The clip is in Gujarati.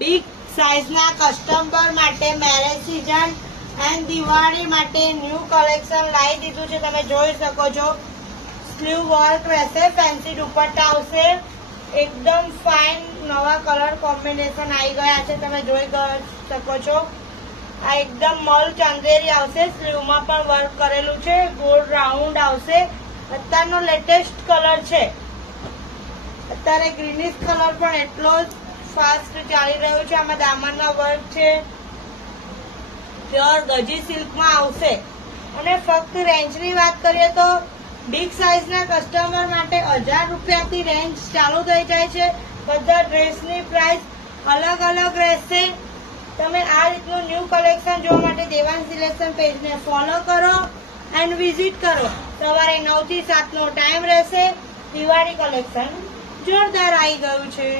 બિગ સાઇઝના કસ્ટમર માટે મેરેજ સીઝન એન્ડ દિવાળી માટે ન્યૂ કલેક્શન લાવી દીધું છે. તમે જોઈ શકો છો. સ્લીવ વર્ક રહેશે, ફેન્સી દુપટ્ટા આવશે, એકદમ ફાઇન નવા કલર કોમ્બિનેશન આવી ગયા છે. તમે જોઈ શકો છો. આ એકદમ મલ ચંદેરી આવશે. સ્લીવમાં પણ વર્ક કરેલું છે. ગોલ્ડ રાઉન્ડ આવશે. અત્યારનો લેટેસ્ટ કલર છે. અત્યારે ગ્રીનિશ કલર પણ એટલો જ ફાસ્ટ ચાલી રહ્યું છે. આમાં દામનના વર્ક છે. પ્યોર ગજી સિલ્કમાં આવશે. અને ફક્ત રેન્જની વાત કરીએ તો બિગ સાઇઝના કસ્ટમર માટે 1000 રૂપિયાથી રેન્જ ચાલુ થઈ જાય છે. બધા ડ્રેસની પ્રાઇસ અલગ અલગ રહેશે. તમે આ રીતનું ન્યૂ કલેક્શન જોવા માટે દેવાંગ સિલેક્શન પેજને ફોલો કરો એન્ડ વિઝિટ કરો. સવારે 9 થી 7 નો ટાઈમ રહેશે. દિવાળી કલેક્શન જોરદાર આવી ગયું છે.